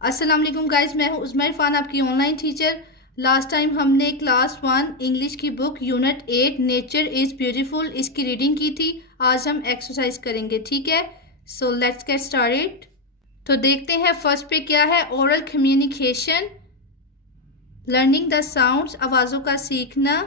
अस्सलाम वालेकुम गाइस, मैं हूं उज़मा इरफान, आपकी ऑनलाइन टीचर। लास्ट टाइम हमने क्लास 1 इंग्लिश की book unit 8 nature is beautiful इसकी रीडिंग की थी। आज हम एक्सरसाइज करेंगे, ठीक है। So let's get started. तो देखते हैं फर्स्ट पे क्या है। Oral communication, learning the sounds, आवाज़ों का सीखना,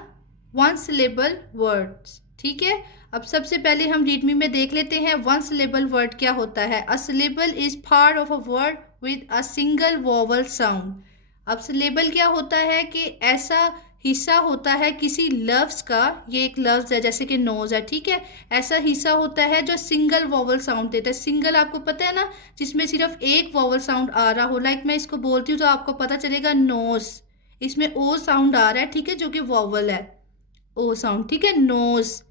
वन सिलेबल वर्ड्स, ठीक है। अब सबसे पहले हम रीड मी में देख लेते हैं वन सिलेबल वर्ड क्या होता है। A syllable is part of a word with a single vowel sound. अब सिलेबल क्या होता है कि ऐसा हिस्सा होता है किसी लफ्ज़ का, ये एक लफ्ज़ है जैसे कि नोज़ है, ठीक है। ऐसा हिस्सा होता है जो सिंगल वोवल साउंड देता है। सिंगल आपको पता है ना, जिसमें सिर्फ एक वोवल साउंड आ रहा हो। लाइक मैं इसको बोलती हूँ तो आपको पता चलेगा नोज़, इसमें ओ साउंड आ रहा है, ठीक है, जो कि वोवल है, ओ साउंड, ठीक है, नोज़,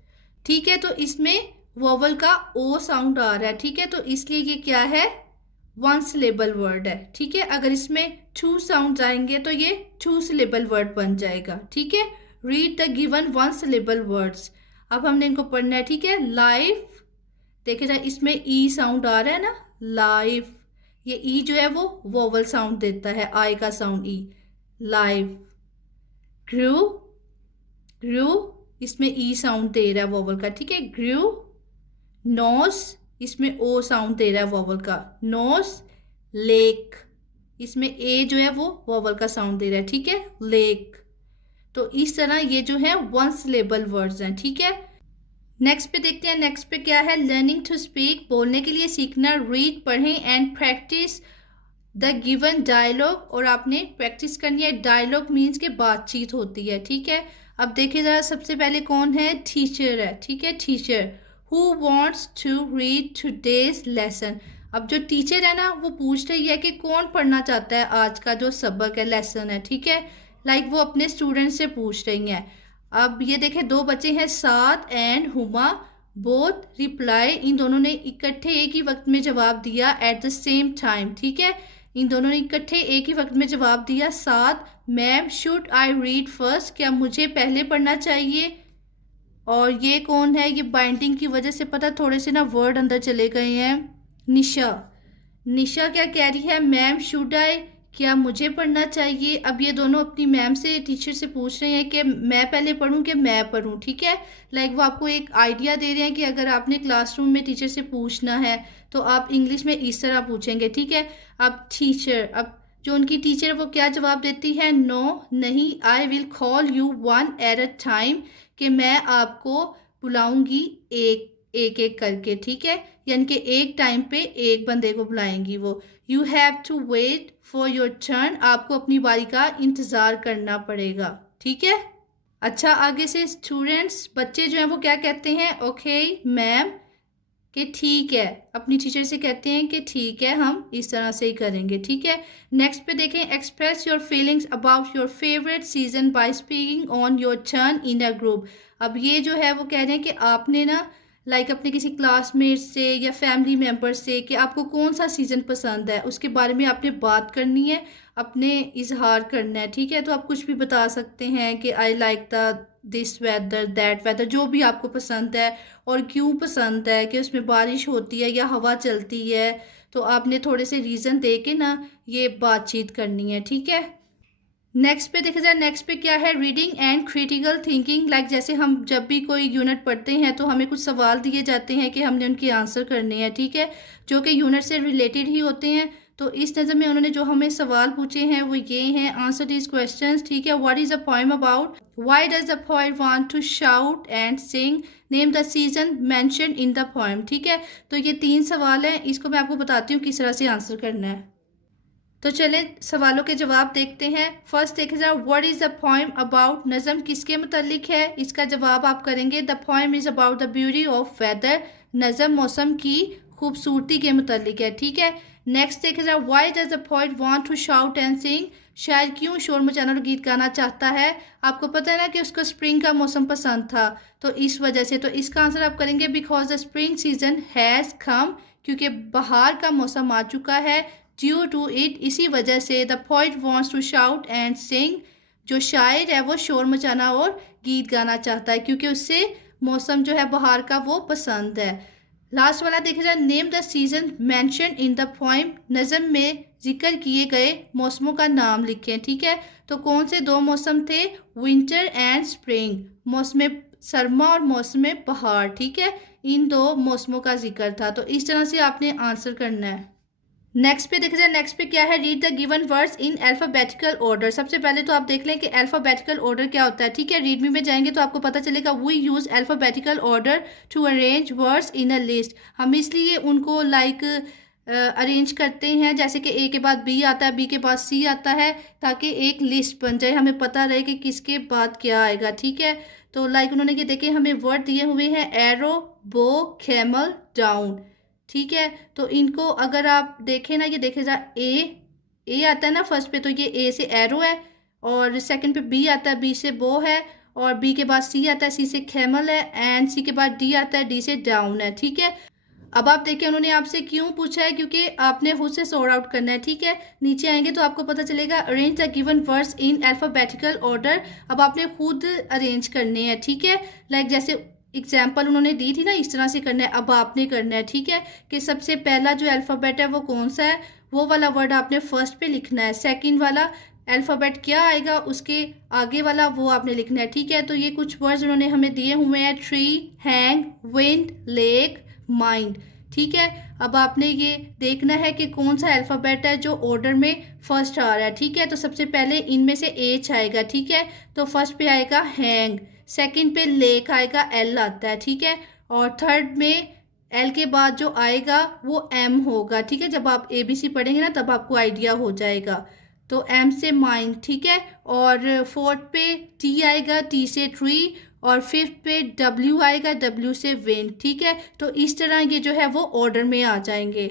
ठीक है। तो इसमें वोवल का ओ साउंड आ रहा है, ठीक है, तो इसलिए ये क्या है, वन सिलेबल वर्ड है, ठीक है। अगर इसमें टू साउंड आएंगे तो ये टू सिलेबल वर्ड बन जाएगा, ठीक है। Read the given one syllable words. अब हमने इनको पढ़ना है, ठीक है। लाइफ, देखे जाए इसमें ई साउंड आ रहा है ना, लाइफ, ये ई जो है वो वोवल साउंड देता है, आई का साउंड ई, लाइफ। ग्रू, ग्रू, इसमें ई साउंड दे रहा है वोवल का, ठीक है, ग्रू। नोस, इसमें ओ साउंड दे रहा है वोवल का, नोस। लेक, इसमें ए जो है वो वोवल का साउंड दे रहा है, ठीक है, लेक। तो इस तरह ये जो है वन सिलेबल वर्ड्स हैं, ठीक है। नेक्स्ट पे देखते हैं, नेक्स्ट पे क्या है, लर्निंग टू स्पीक, बोलने के लिए सीखना। रीड, पढ़ें, and practice the given dialogue, और आपने प्रैक्टिस करनी है। डायलॉग मीन्स के बातचीत होती है, ठीक है। अब देखिए ज़रा, सबसे पहले कौन है, टीचर है, ठीक है, teacher. Who wants to read today's lesson. अब जो टीचर है ना वो पूछ रही है कि कौन पढ़ना चाहता है आज का जो सबक है, लेसन है, ठीक है। लाइक वो अपने स्टूडेंट से पूछ रही हैं। अब ये देखें, दो बच्चे हैं, साद एंड हुमा, बोथ रिप्लाई, इन दोनों ने इकट्ठे एक ही वक्त में जवाब दिया, एट द सेम टाइम, ठीक है। इन दोनों ने इकट्ठे एक ही वक्त में जवाब दिया। साथ, ma'am should I read first, क्या मुझे पहले पढ़ना चाहिए। और ये कौन है, ये बाइंडिंग की वजह से पता थोड़े से ना वर्ड अंदर चले गए हैं। निशा, निशा क्या कह रही है, मैम शुड आई, क्या मुझे पढ़ना चाहिए। अब ये दोनों अपनी मैम से, टीचर से पूछ रहे हैं कि मैं पहले पढ़ूं कि मैं पढ़ूं, ठीक है। लाइक वो आपको एक आइडिया दे रहे हैं कि अगर आपने क्लासरूम में टीचर से पूछना है तो आप इंग्लिश में इस तरह पूछेंगे, ठीक है। अब टीचर, अब जो उनकी टीचर वो क्या जवाब देती है, नो, नहीं, I will call you one at a time, कि मैं आपको बुलाऊंगी एक एक एक करके, ठीक है। यानी कि एक टाइम पे एक बंदे को बुलाएंगी वो। You have to wait for your turn, आपको अपनी बारी का इंतज़ार करना पड़ेगा, ठीक है। अच्छा, आगे से स्टूडेंट्स, बच्चे जो हैं वो क्या कहते हैं, ओके मैम, कि ठीक है, अपनी टीचर से कहते हैं कि ठीक है, हम इस तरह से ही करेंगे, ठीक है। नेक्स्ट पे देखें, express your feelings about your favourite season by speaking on your turn in a group. अब ये जो है वो कह रहे हैं कि आपने ना लाइक अपने किसी क्लासमेट से या फैमिली मेम्बर से कि आपको कौन सा सीज़न पसंद है, उसके बारे में आपने बात करनी है, अपने इजहार करना है, ठीक है। तो आप कुछ भी बता सकते हैं कि I like the this weather, that weather, जो भी आपको पसंद है और क्यों पसंद है, कि उसमें बारिश होती है या हवा चलती है। तो आपने थोड़े से रीज़न दे के ना ये बातचीत करनी है, ठीक है। नेक्स्ट पे देखा जाए, नेक्स्ट पे क्या है, reading and critical thinking. Like जैसे हम जब भी कोई यूनिट पढ़ते हैं तो हमें कुछ सवाल दिए जाते हैं कि हमने उनके आंसर करने हैं, ठीक है, जो कि यूनिट से रिलेटेड ही होते हैं। तो इस नज़र में उन्होंने जो हमें सवाल पूछे हैं वो ये हैं, आंसर दीज क्वेश्चंस, ठीक है। What is a poem about, why does the poet want to shout and sing, name the season mention in the poem, ठीक है। तो ये तीन सवाल हैं, इसको मैं आपको बताती हूँ किस तरह से आंसर करना है। तो चलें सवालों के जवाब देखते हैं। फर्स्ट देखें जरा, what is the poem about, नज़म किसके मुतालिक है, इसका जवाब आप करेंगे the poem is about the beauty of weather, नज़म मौसम की खूबसूरती के मुतालिक है, ठीक है। नेक्स्ट देखें जरा, why does the poet want to shout and sing, शायर क्यों शोर मचाना और गीत गाना चाहता है। आपको पता है ना कि उसको स्प्रिंग का मौसम पसंद था, तो इस वजह से। तो इसका आंसर आप करेंगे because the spring season has come, क्योंकि बहार का मौसम आ चुका है। ड्यू टू इट, इसी वजह से। The poet wants to shout and sing, जो शायर है वो शोर मचाना और गीत गाना चाहता है क्योंकि उससे मौसम जो है बहार का वो पसंद है। लास्ट वाला देखा जाए, name the season mention in the poem, नज़म में जिक्र किए गए मौसमों का नाम लिखें। ठीक है, तो कौन से दो मौसम थे? विंटर एंड स्प्रिंग, मौसम सरमा और मौसम बहार। ठीक है, इन दो मौसमों का जिक्र था। तो इस तरह से आपने आंसर करना है। नेक्स्ट पे देखा जाए, नेक्स्ट पे क्या है? Read the given words in alphabetical order. सबसे पहले तो आप देख लें कि अल्फाबेटिकल ऑर्डर क्या होता है। ठीक है, रीड मी में जाएंगे तो आपको पता चलेगा, we use alphabetical order to arrange words in a list. हम इसलिए उनको अरेंज करते हैं, जैसे कि ए के बाद बी आता है, बी के बाद सी आता है, ताकि एक लिस्ट बन जाए, हमें पता रहे कि किसके बाद क्या आएगा। ठीक है, तो उन्होंने ये देखे हमें वर्ड दिए हुए हैं, एरो, बो, कैमल, डाउन। ठीक है, तो इनको अगर आप देखें ना, ये देखे जा, ए आता है ना फर्स्ट पे, तो ये ए से एरो है, और सेकंड पे बी आता है, बी से बो है, और बी के बाद सी आता है, सी से कैमल है, एंड सी के बाद डी आता है, डी से डाउन है। ठीक है, अब आप देखिए उन्होंने आपसे क्यों पूछा है, क्योंकि आपने खुद से सॉर्ट आउट करना है। ठीक है, नीचे आएंगे तो आपको पता चलेगा, arrange the given words in alphabetical order. अब आपने खुद अरेंज करने हैं। ठीक है, लाइक जैसे एग्जाम्पल उन्होंने दी थी ना, इस तरह से करना है। अब आपने करना है। ठीक है, कि सबसे पहला जो अल्फ़ाबेट है वो कौन सा है, वो वाला वर्ड आपने फर्स्ट पे लिखना है। सेकंड वाला अल्फ़ाबेट क्या आएगा, उसके आगे वाला वो आपने लिखना है। ठीक है, तो ये कुछ वर्ड्स उन्होंने हमें दिए हुए हैं, tree, hang, wind, lake, mind. ठीक है, अब आपने ये देखना है कि कौन सा अल्फ़ाबेट है जो ऑर्डर में फर्स्ट आ रहा है। ठीक है, तो सबसे पहले इनमें से एच आएगा। ठीक है, तो फर्स्ट पे आएगा हैंग, सेकंड पे लेक आएगा, एल आता है। ठीक है, और थर्ड में एल के बाद जो आएगा वो एम होगा। ठीक है, जब आप ABC पढ़ेंगे ना तब आपको आइडिया हो जाएगा। तो एम से माइंड। ठीक है, और फोर्थ पे टी आएगा, टी से ट्री, और फिफ्थ पे डब्ल्यू आएगा, डब्ल्यू से विंड। ठीक है, तो इस तरह ये जो है वो ऑर्डर में आ जाएंगे।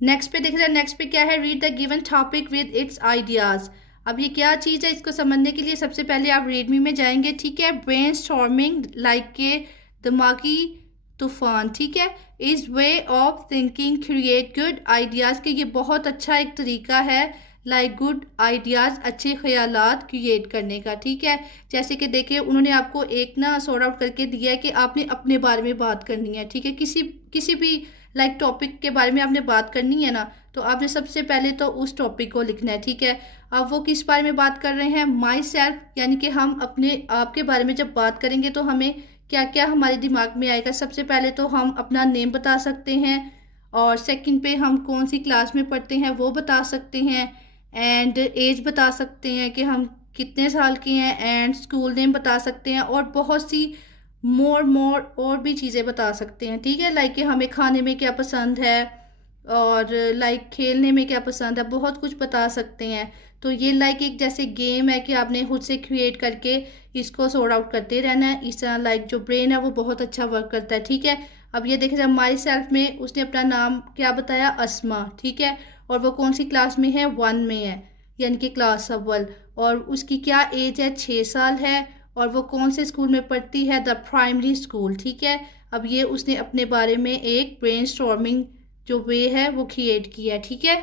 नेक्स्ट पे देखा जाए, नेक्स्ट पे क्या है? Read the given topic with its ideas. अब ये क्या चीज़ है, इसको समझने के लिए सबसे पहले आप रीड मी में जाएंगे। ठीक है, ब्रेन स्टॉर्मिंग लाइक के दिमागी तूफान। ठीक है, इस way of thinking create good ideas, के ये बहुत अच्छा एक तरीका है लाइक गुड आइडियाज़, अच्छे ख्यालात क्रिएट करने का। ठीक है, जैसे कि देखिए उन्होंने आपको एक ना सॉर्ट आउट करके दिया है कि आपने अपने बारे में बात करनी है। ठीक है, किसी भी लाइक टॉपिक के बारे में आपने बात करनी है ना, तो आपने सबसे पहले तो उस टॉपिक को लिखना है। ठीक है, अब वो किस बारे में बात कर रहे हैं? माई सेल्फ, यानी कि हम अपने आप के बारे में जब बात करेंगे तो हमें क्या क्या हमारे दिमाग में आएगा। सबसे पहले तो हम अपना नेम बता सकते हैं, और सेकंड पे हम कौन सी क्लास में पढ़ते हैं वो बता सकते हैं, एंड एज बता सकते हैं कि हम कितने साल के हैं, एंड स्कूल नेम बता सकते हैं, और बहुत सी मोर और भी चीज़ें बता सकते हैं। ठीक है, लाइक कि हमें खाने में क्या पसंद है, और लाइक खेलने में क्या पसंद है, बहुत कुछ बता सकते हैं। तो ये लाइक एक जैसे गेम है कि आपने खुद से क्रिएट करके इसको सॉर्ट आउट करते रहना है। इस तरह लाइक जो ब्रेन है वो बहुत अच्छा वर्क करता है। ठीक है, अब ये देखिए, जब माई सेल्फ में उसने अपना नाम क्या बताया? अस्मा। ठीक है, और वो कौन सी क्लास में है? 1 में है, यानी कि क्लास अव्वल, और उसकी क्या एज है? 6 साल है, और वो कौन से स्कूल में पढ़ती है? The primary school. ठीक है, अब ये उसने अपने बारे में एक ब्रेन स्टॉर्मिंग जो वे है वो क्रिएट किया है। ठीक है,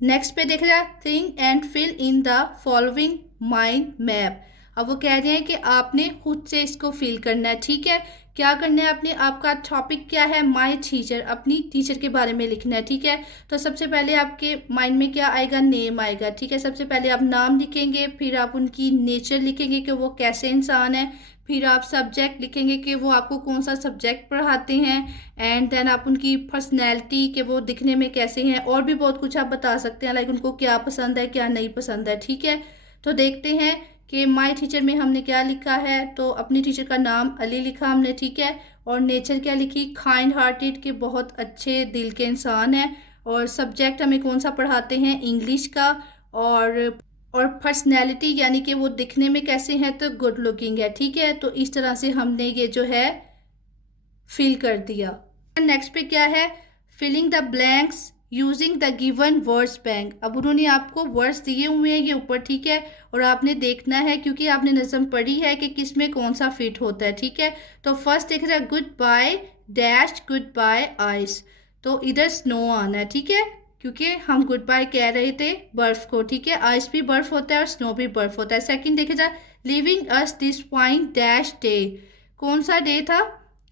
नेक्स्ट पे देख रहा है, think and fill in the following mind map. अब वो कह रहे हैं कि आपने खुद से इसको फिल करना है। ठीक है, क्या करना है आपने? आपका टॉपिक क्या है? माई टीचर, अपनी टीचर के बारे में लिखना है। ठीक है, तो सबसे पहले आपके माइंड में क्या आएगा? नेम आएगा। ठीक है, सबसे पहले आप नाम लिखेंगे, फिर आप उनकी नेचर लिखेंगे कि वो कैसे इंसान है, फिर आप सब्जेक्ट लिखेंगे कि वो आपको कौन सा सब्जेक्ट पढ़ाते हैं, एंड देन आप उनकी पर्सनैलिटी कि वो दिखने में कैसे हैं, और भी बहुत कुछ आप बता सकते हैं, लाइक उनको क्या पसंद है, क्या नहीं पसंद है। ठीक है, तो देखते हैं कि माय टीचर में हमने क्या लिखा है। तो अपनी टीचर का नाम अली लिखा हमने। ठीक है, और नेचर क्या लिखी? काइंड हार्टेड, के बहुत अच्छे दिल के इंसान हैं, और सब्जेक्ट हमें कौन सा पढ़ाते हैं? इंग्लिश का, और पर्सनैलिटी यानी कि वो दिखने में कैसे हैं? तो गुड लुकिंग है। ठीक है, तो इस तरह से हमने ये जो है फिल कर दिया। नेक्स्ट पे क्या है? Filling the blanks using the given words bank. अब उन्होंने आपको वर्ड्स दिए हुए हैं ये ऊपर। ठीक है, और आपने देखना है क्योंकि आपने नज़म पढ़ी है कि किस में कौन सा फिट होता है। ठीक है, तो फर्स्ट देख रहा है, goodbye dash goodbye ice, तो इधर स्नो आना है। ठीक है, क्योंकि हम गुड बाय कह रहे थे बर्फ़ को। ठीक है, आइस भी बर्फ़ होता है और स्नो भी बर्फ़ होता है। सेकंड देखे जाए, living us this fine dash day, कौन सा डे था?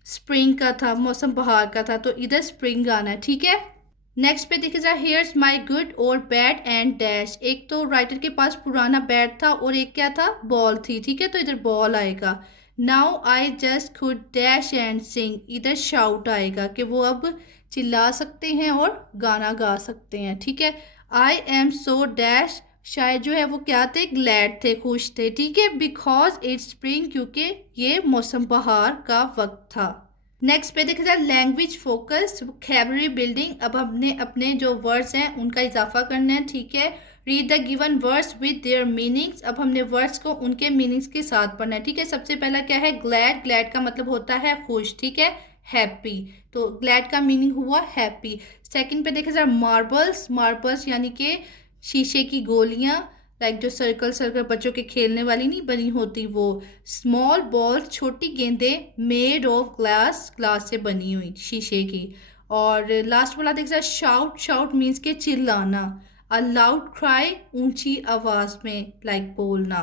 स्प्रिंग का था, मौसम बहार का था, तो इधर स्प्रिंग आना है, ठीक है। नेक्स्ट पे देखिए जरा, हेयर्स माई गुड और बैड एंड डैश। एक तो राइटर के पास पुराना बैट था और एक क्या था, बॉल थी, ठीक है, तो इधर बॉल आएगा। Now I just could dash and सिंग, इधर शाउट आएगा कि वो अब चिल्ला सकते हैं और गाना गा सकते हैं, ठीक है। आई एम सो डैश, शायद जो है वो क्या थे, ग्लैड थे, खुश थे, ठीक है, बिकॉज इट्स स्प्रिंग, क्योंकि ये मौसम बहार का वक्त था। नेक्स्ट पे देखा जाए, लैंग्वेज फोकस, वोकैबुलरी बिल्डिंग। अब हमने अपने जो वर्ड्स हैं उनका इजाफा करना है, ठीक है। Read the given words with their meanings. अब हमने वर्ड्स को उनके मीनिंग्स के साथ पढ़ना है, ठीक है। सबसे पहला क्या है, ग्लैड। ग्लैड का मतलब होता है खुश, ठीक है। हैप्पी, तो ग्लैड का मीनिंग हुआ हैप्पी। सेकंड पे देखा जाए, मार्बल्स। मार्बल्स यानी कि शीशे की गोलियां, लाइक जो सर्कल सर्कल बच्चों के खेलने वाली नहीं बनी होती वो। स्मॉल बॉल्स, छोटी गेंदें, मेड ऑफ ग्लास, ग्लास से बनी हुई, शीशे की। और लास्ट वाला देख सकते, शाउट। शाउट मीन्स के चिल्लाना। अ लाउड क्राई, ऊंची आवाज में, लाइक बोलना।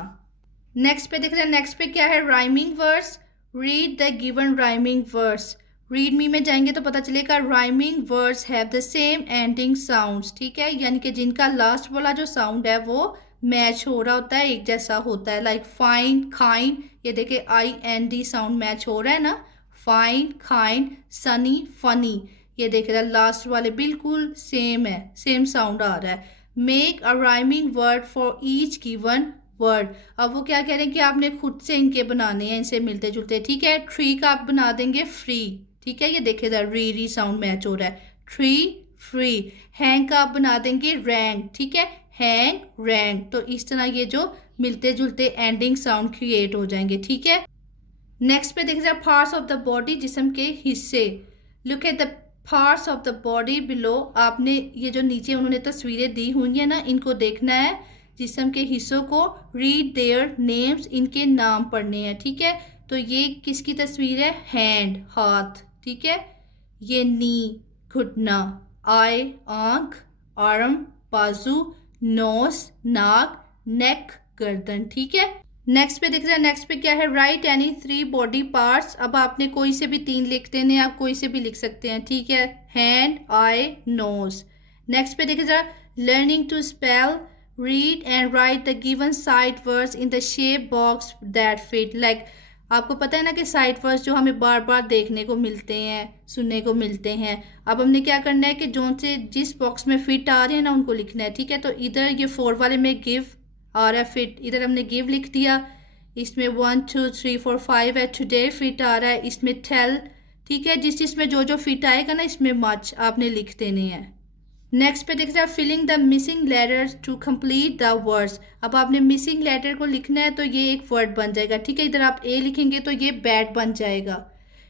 नेक्स्ट पे देख रहे हैं, नेक्स्ट पे क्या है, rhyming words. Read the given rhyming words. Read me में जाएंगे तो पता चलेगा, rhyming words have the same ending sounds, ठीक है, यानी कि जिनका लास्ट वाला जो साउंड है वो मैच हो रहा होता है, एक जैसा होता है। लाइक फाइन, खाइन, ये देखिए IND साउंड मैच हो रहा है ना। फाइन, खाइन, सनी, फनी, ये देखिए लास्ट वाले बिल्कुल सेम है, सेम साउंड आ रहा है। Make a rhyming word for each given word. अब वो क्या कह रहे हैं कि आपने खुद से इनके बनाने हैं, इनसे मिलते जुलते, ठीक है। ट्री का आप बना देंगे फ्री, ठीक है, ये देखिए री साउंड मैच हो रहा है, ट्री, फ्री। हैंग का आप बना देंगे रैंग, ठीक है, हैंग, रैंग। तो इस तरह ये जो मिलते जुलते एंडिंग साउंड क्रिएट हो जाएंगे, ठीक है। नेक्स्ट पे देखिए पार्ट्स ऑफ द बॉडी, जिस्म के हिस्से। Look at the parts of the body below. आपने ये जो नीचे उन्होंने तस्वीरें दी हुई हैं ना, इनको देखना है, जिस्म के हिस्सों को। रीड देयर नेम्स, इनके नाम पढ़ने हैं, ठीक है। तो ये किसकी तस्वीर है, हैंड, हाथ, ठीक है। ये नी, घुटना। आई, आंख। आर्म, बाजू। नोज, नाक। नेक, गर्दन, ठीक है। नेक्स्ट पे देख रहे हैं, नेक्स्ट पे क्या है, राइट एनी 3 बॉडी पार्ट्स। अब आपने कोई से भी 3 लिख देने, आप कोई से भी लिख सकते हैं, ठीक है। हैंड, आई, नोज। नेक्स्ट पे देखिए जरा, learning to spell. Read and write the given side words in the shape box that fit. Like आपको पता है ना कि साइड वर्ड्स जो हमें बार बार देखने को मिलते हैं, सुनने को मिलते हैं। अब हमने क्या करना है कि जो से जिस बॉक्स में फिट आ रहे हैं ना उनको लिखना है, ठीक है। तो इधर ये 4 वाले में गिव आ रहा है फिट, इधर हमने गिव लिख दिया। इसमें 1 2 3 4 5 है, टुडे फिट आ रहा है, इसमें टेल, ठीक है। जिसमें जो जो फिट आएगा ना, इसमें मच आपने लिख देने हैं। नेक्स्ट पे देखते हैं, filling the missing letters to complete the words. अब आपने मिसिंग लेटर को लिखना है तो ये एक वर्ड बन जाएगा, ठीक है। इधर आप ए लिखेंगे तो ये बैट बन जाएगा,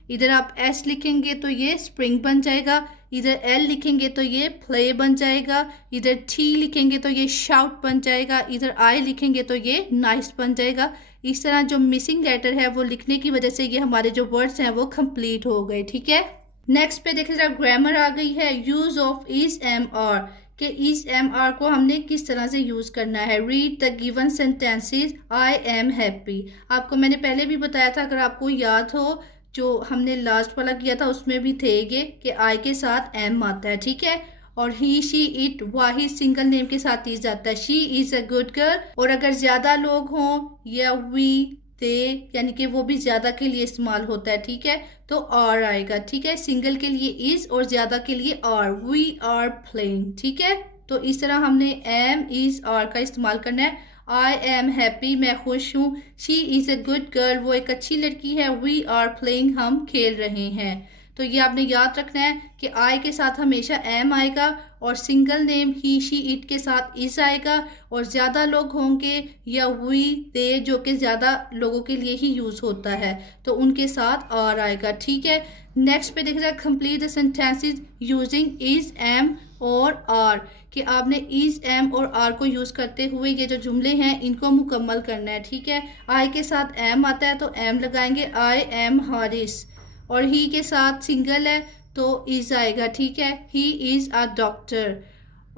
इधर आप एस लिखेंगे तो ये स्प्रिंग बन जाएगा, इधर एल लिखेंगे तो ये प्ले बन जाएगा, इधर टी लिखेंगे तो ये शाउट बन जाएगा, इधर आई लिखेंगे तो ये नाइस बन जाएगा। इस तरह जो मिसिंग लेटर है वो लिखने की वजह से ये हमारे जो वर्ड्स हैं वो कंप्लीट हो गए, ठीक है। नेक्स्ट पे देखिए जरा, ग्रामर आ गई है। Use of is am are, के इज एम आर को हमने किस तरह से यूज करना है। Read the given sentences, I am happy. आपको मैंने पहले भी बताया था, अगर आपको याद हो, जो हमने लास्ट वाला किया था उसमें भी थे ये कि आई के साथ एम आता है, ठीक है। और ही, शी, इट, वाही सिंगल नेम के साथ इज आता है, she is a good girl. और अगर ज्यादा लोग हों या वी, दे, यानी कि वो भी ज्यादा के लिए इस्तेमाल होता है, ठीक है, तो आर आएगा, ठीक है। सिंगल के लिए इज और ज्यादा के लिए आर, वी आर प्लेइंग, ठीक है। तो इस तरह हमने एम, इज, आर का इस्तेमाल करना है। आई एम हैप्पी, मैं खुश हूँ। She is a good girl, वो एक अच्छी लड़की है। वी आर प्लेइंग, हम खेल रहे हैं। तो ये आपने याद रखना है कि आई के साथ हमेशा एम आएगा और single name he, she, it के साथ इज आएगा। और ज़्यादा लोग होंगे या वी, दे, जो कि ज़्यादा लोगों के लिए ही यूज़ होता है, तो उनके साथ आर आएगा, ठीक है। नेक्स्ट पे देखा जाए, complete the sentences using is, am और आर, कि आपने इज, एम और आर को यूज़ करते हुए ये जो जुमले हैं इनको मुकम्मल करना है, ठीक है। आई के साथ एम आता है तो एम लगाएंगे, आई एम हारिस। और ही के साथ सिंगल है तो इज आएगा, ठीक है, ही इज़ अ डॉक्टर।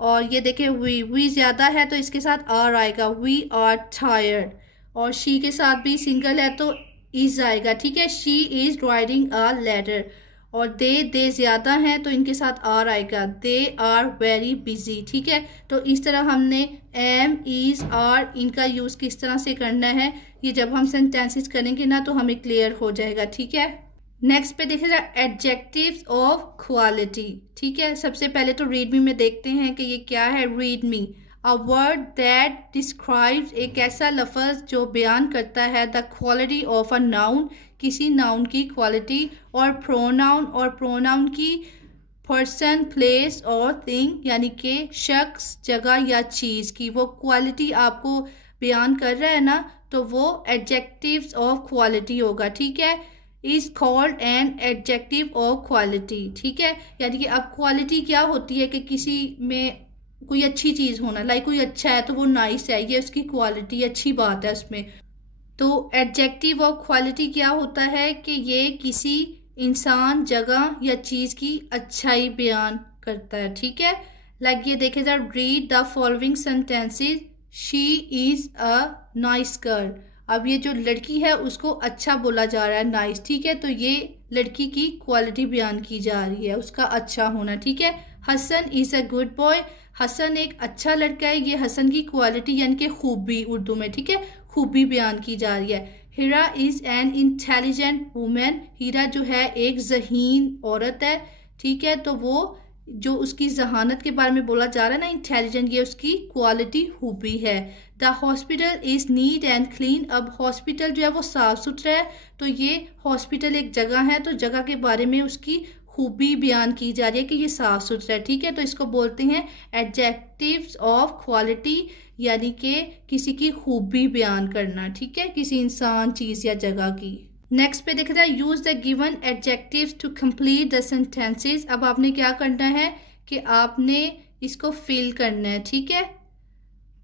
और ये देखें, वी ज़्यादा है तो इसके साथ आर आएगा, वी आर टायर्ड। और शी के साथ भी सिंगल है तो इज आएगा, ठीक है। She is riding a letter, और दे ज़्यादा हैं तो इनके साथ आर आएगा, दे आर वेरी बिजी, ठीक है। तो इस तरह हमने एम इज़ आर इनका यूज़ किस तरह से करना है, ये जब हम सेंटेंसेस करेंगे ना तो हमें क्लियर हो जाएगा, ठीक है। नेक्स्ट पे देखिएगा एडजेक्टिव्स ऑफ क्वालिटी, ठीक है। सबसे पहले तो रीड मी में देखते हैं कि ये क्या है। Read me, a word that describes, एक ऐसा लफ्ज़ जो बयान करता है the quality of a noun, किसी नाउन की क्वालिटी, और प्रोनाउन, और प्रोनाउन की पर्सन, प्लेस और थिंग, यानी कि शख्स, जगह या चीज़ की वो क्वालिटी आपको बयान कर रहा है ना, तो वो एडजेक्टिव्स ऑफ क्वालिटी होगा, ठीक है। Is called an adjective of quality, ठीक है। यानी कि अब क्वालिटी क्या होती है कि किसी में कोई अच्छी चीज़ होना, लाइक कोई अच्छा है तो वो नाइस है, ये उसकी क्वालिटी, अच्छी बात है उसमें। तो एडजेक्टिव ऑफ क्वालिटी क्या होता है कि ये किसी इंसान, जगह या चीज़ की अच्छाई बयान करता है, ठीक है। लाइक ये देखे जाए, read the following sentences, she is a nice girl. अब ये जो लड़की है उसको अच्छा बोला जा रहा है, नाइस, ठीक है। तो ये लड़की की क्वालिटी बयान की जा रही है, उसका अच्छा होना, ठीक है। Hasan is a good boy, Hasan एक अच्छा लड़का है, ये हसन की क्वालिटी यानी कि खूबी उर्दू में, ठीक है, खूबी बयान की जा रही है। हीरा इज़ एन इंटेलिजेंट वुमेन, हीरा जो है एक ज़हीन औरत है, ठीक है। तो वो जो उसकी जहानत के बारे में बोला जा रहा है ना, इंटेलिजेंट, ये उसकी क्वालिटी खूबी है। The hospital is neat and clean, अब हॉस्पिटल जो है वो साफ़ सुथरा है, तो ये हॉस्पिटल एक जगह है, तो जगह के बारे में उसकी खूबी बयान की जा रही है कि ये साफ़ सुथरा है, ठीक है। तो इसको बोलते हैं एडजेक्टिव्स ऑफ क्वालिटी, यानी कि किसी की खूबी बयान करना, ठीक है, किसी इंसान, चीज़ या जगह की। नेक्स्ट पे देखा जाए, use the given adjectives to complete the sentences. अब आपने क्या करना है कि आपने इसको फिल करना है, ठीक है।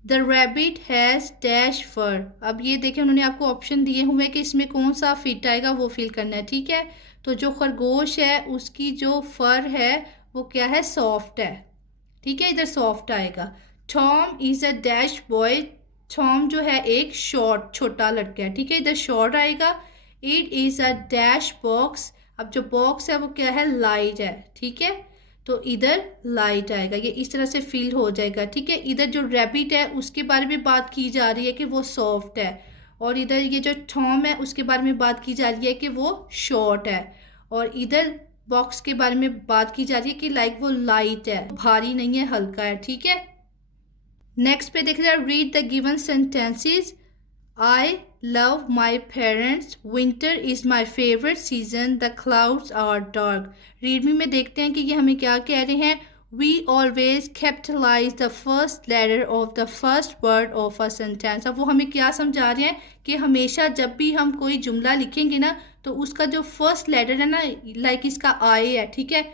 द रैबिट हैज़ डैश फर, अब ये देखें उन्होंने आपको ऑप्शन दिए हुए हैं कि इसमें कौन सा फिट आएगा, वो फिल करना है, ठीक है। तो जो खरगोश है उसकी जो फर है वो क्या है, सॉफ्ट है, ठीक है, इधर सॉफ्ट आएगा। Tom is a dash boy, Tom जो है एक शॉर्ट, छोटा लड़का है, ठीक है, इधर शॉर्ट आएगा। It is a dash box, अब जो बॉक्स है वो क्या है, लाइट है, ठीक है, तो इधर लाइट आएगा, ये इस तरह से फिल हो जाएगा, ठीक है। इधर जो रैबिट है उसके बारे में बात की जा रही है कि वो सॉफ्ट है, और इधर ये जो टॉम है उसके बारे में बात की जा रही है कि वो शॉर्ट है, और इधर बॉक्स के बारे में बात की जा रही है कि लाइक वो लाइट है, भारी नहीं है, हल्का है, ठीक है। नेक्स्ट पे देखिए, read the given sentences. I love my parents, winter is my favourite season, the clouds are dark. Read me में देखते हैं कि ये हमें क्या कह रहे हैं। We always capitalize the first letter of the first word of a sentence. अब वो हमें क्या समझा रहे हैं कि हमेशा जब भी हम कोई जुमला लिखेंगे ना तो उसका जो फर्स्ट लेटर है ना, लाइक इसका आई है, ठीक है,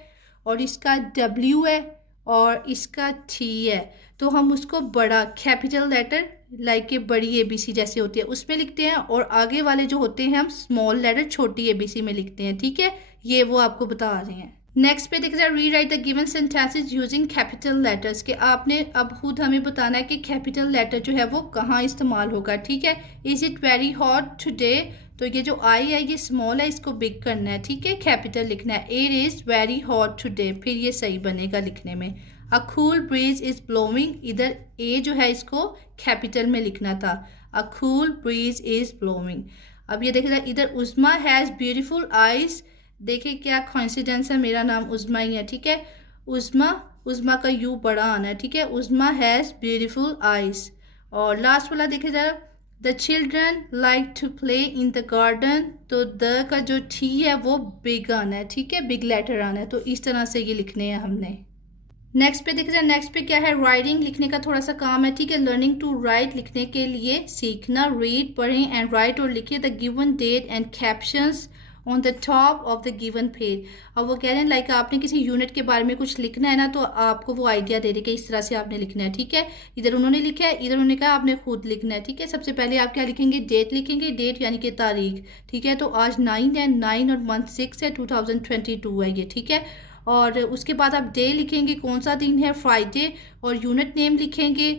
और इसका डब्ल्यू है और इसका टी है, तो हम उसको बड़ा कैपिटल लेटर लाइक के बड़ी एबीसी जैसे होती है उसमें लिखते हैं, और आगे वाले जो होते हैं हम स्मॉल लेटर छोटी एबीसी में लिखते हैं, ठीक है। ये वो आपको बता रहे हैं। नेक्स्ट पे देखिए, री right the given sentences using capital letters, के आपने अब खुद हमें बताना है कि कैपिटल लेटर जो है वो कहाँ इस्तेमाल होगा, ठीक है। Is it very hot today, तो ये जो आई है ये स्मॉल है, इसको बिग करना है, ठीक है, कैपिटल लिखना है। It is very hot today, फिर ये सही बनेगा लिखने में। A cool bridge is blowing, इधर ए जो है इसको कैपिटल में लिखना था, a cool bridge is blowing. अब ये देखिए इधर उज़मा हैज़ ब्यूटीफुल आइज़, देखिए क्या कोइंसिडेंस है, मेरा नाम उज़मा ही है, ठीक है। उज़मा का यू बड़ा आना है, ठीक है। Uzma has beautiful eyes. और लास्ट वाला देखिए जरा, the children like to play in the garden, तो द का जो टी है वो बिग आना है, ठीक है, बिग लेटर आना है, तो इस तरह से ये लिखने हैं हमने। नेक्स्ट पे देखिए, नेक्स्ट पे क्या है, राइटिंग, लिखने का थोड़ा सा काम है, ठीक है। लर्निंग टू राइट, लिखने के लिए सीखना। रीड, पढ़ें, एंड राइट, और लिखिए the given date and captions on the top of the given page. अब वो कह रहे हैं लाइक आपने किसी यूनिट के बारे में कुछ लिखना है ना, तो आपको वो आइडिया दे रही है इस तरह से आपने लिखना है, ठीक है। इधर उन्होंने लिखा है, इधर उन्होंने कहा आपने खुद लिखना है, ठीक है। सबसे पहले आप क्या लिखेंगे, डेट लिखेंगे, डेट यानी कि तारीख, ठीक है। तो आज 9 है, 9 और मंथ 6 है, 2022 है ये, ठीक है। और उसके बाद आप डे लिखेंगे, कौन सा दिन है, फ्राइडे, और यूनिट नेम लिखेंगे।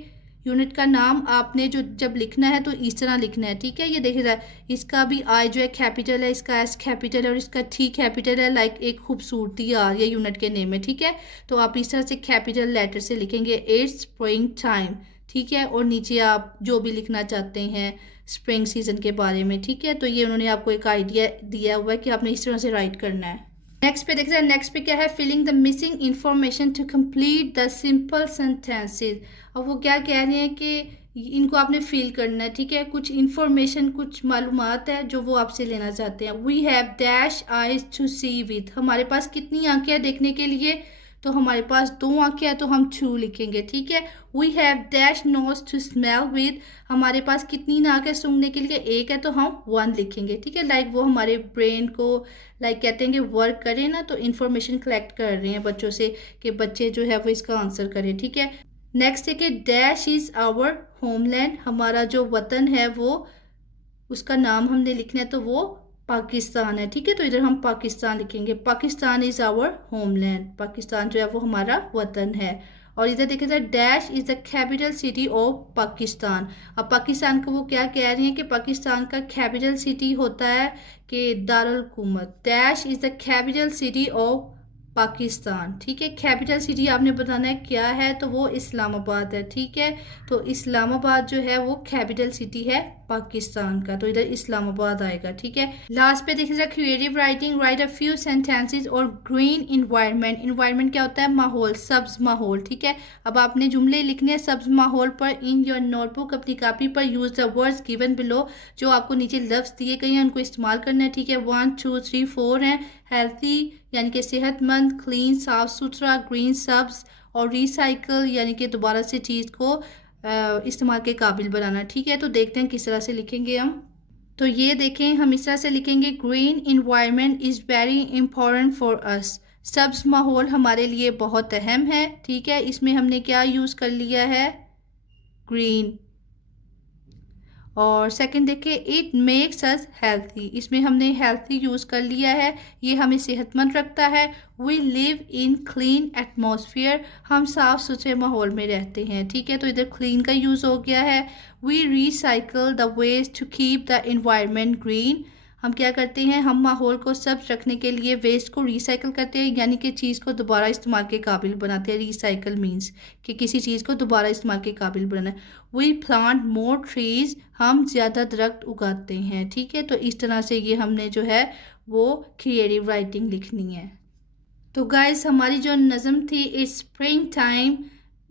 यूनिट का नाम आपने जो जब लिखना है तो इस तरह लिखना है, ठीक है। ये देखिए ज़रा, इसका भी आई जो है कैपिटल है, इसका एस कैपिटल है और इसका टी कैपिटल है। लाइक एक खूबसूरती आ रही है यूनिट के नेम में, ठीक है। तो आप इस तरह से कैपिटल लेटर से लिखेंगे इट्स स्प्रिंग टाइम, ठीक है। और नीचे आप जो भी लिखना चाहते हैं स्प्रिंग सीजन के बारे में, ठीक है। तो ये उन्होंने आपको एक आइडिया दिया हुआ है कि आपने इस तरह से राइट करना है। नेक्स्ट पे देखते हैं, नेक्स्ट पे क्या है, filling the missing information to complete the simple sentences. अब वो क्या कह रहे हैं कि इनको आपने फिल करना है, ठीक है। कुछ इंफॉर्मेशन, कुछ मालूमात है जो वो आपसे लेना चाहते हैं। We have dash eyes to see with, हमारे पास कितनी आंखें हैं देखने के लिए, तो हमारे पास 2 आंखें हैं तो हम 2 लिखेंगे, ठीक है। We have dash nose to smell with, हमारे पास कितनी नाक है सूंघने के लिए, 1 है तो हम 1 लिखेंगे, ठीक है। लाइक वो हमारे ब्रेन को लाइक कहते हैं कि वर्क करें ना, तो इन्फॉर्मेशन कलेक्ट कर रहे हैं बच्चों से कि बच्चे जो है वो इसका आंसर करें, ठीक है। नेक्स्ट है कि डैश इज़ आवर होमलैंड, हमारा जो वतन है वो उसका नाम हमने लिखना है तो वो पाकिस्तान है, ठीक है। तो इधर हम पाकिस्तान लिखेंगे, Pakistan is our homeland, Pakistan जो है वो हमारा वतन है। और इधर देखिए sir, dash is the capital city of Pakistan. अब पाकिस्तान को वो क्या कह रही हैं कि पाकिस्तान का कैपिटल सिटी होता है कि दारुल हुकूमत। Dash is the capital city of Pakistan, ठीक है। कैपिटल सिटी आपने बताना है क्या है, तो वो इस्लामाबाद है, ठीक है। तो इस्लामाबाद जो है वो कैपिटल सिटी है पाकिस्तान का, तो इधर इस्लामाबाद आएगा, ठीक है। लास्ट पे देखिए creative writing, right a few sentences और ग्रीन इन्वायरमेंट। इन्वायरमेंट क्या होता है, माहौल, सब्ज माहौल, ठीक है। अब आपने जुमले लिखने हैं सब्ज माहौल पर। इन योर नोटबुक, अपनी कापी पर use the words given below, जो आपको नीचे लफ्ज दिए गए हैं उनको इस्तेमाल करना है, ठीक है। 1 2 3 4 हैं, हेल्थी यानी कि सेहतमंद, क्लीन साफ सुथरा, ग्रीन सब्ज, और रिसाइकल यानी कि दोबारा से चीज़ को इस्तेमाल के काबिल बनाना, ठीक है। तो देखते हैं किस तरह से लिखेंगे हम। तो ये देखें, हम इस तरह से लिखेंगे, green environment is very important for us, सब्ज माहौल हमारे लिए बहुत अहम है, ठीक है। इसमें हमने क्या यूज़ कर लिया है, ग्रीन। और सेकंड देखिए, इट मेक्स अस हेल्थी, इसमें हमने हेल्थी यूज़ कर लिया है, ये हमें सेहतमंद रखता है। We live in clean atmosphere, हम साफ़ सुथरे माहौल में रहते हैं, ठीक है। तो इधर क्लीन का यूज़ हो गया है। We recycle the waste to keep the environment green, हम क्या करते हैं, हम माहौल को सब्ज रखने के लिए वेस्ट को रिसाइकल करते हैं, यानी कि चीज़ को दोबारा इस्तेमाल के काबिल बनाते हैं। रिसाइकल मीन्स कि किसी चीज़ को दोबारा इस्तेमाल के काबिल बनाना है। वी प्लांट मोर ट्रीज़, हम ज़्यादा दरख्त उगाते हैं, ठीक है। तो इस तरह से ये हमने जो है वो क्रिएटिव राइटिंग लिखनी है। तो गाइस, हमारी जो नज़म थी इट्स स्प्रिंग टाइम,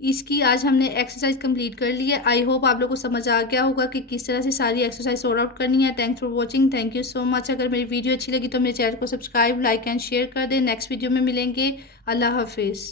इसकी आज हमने एक्सरसाइज कंप्लीट कर ली है। आई होप आप लोगों को समझ आ गया होगा कि किस तरह से सारी एक्सरसाइज सॉर्ट आउट करनी है। Thanks for watching, thank you so much. अगर मेरी वीडियो अच्छी लगी तो मेरे चैनल को सब्सक्राइब, लाइक एंड शेयर कर दें। नेक्स्ट वीडियो में मिलेंगे। अल्लाह हाफिज़।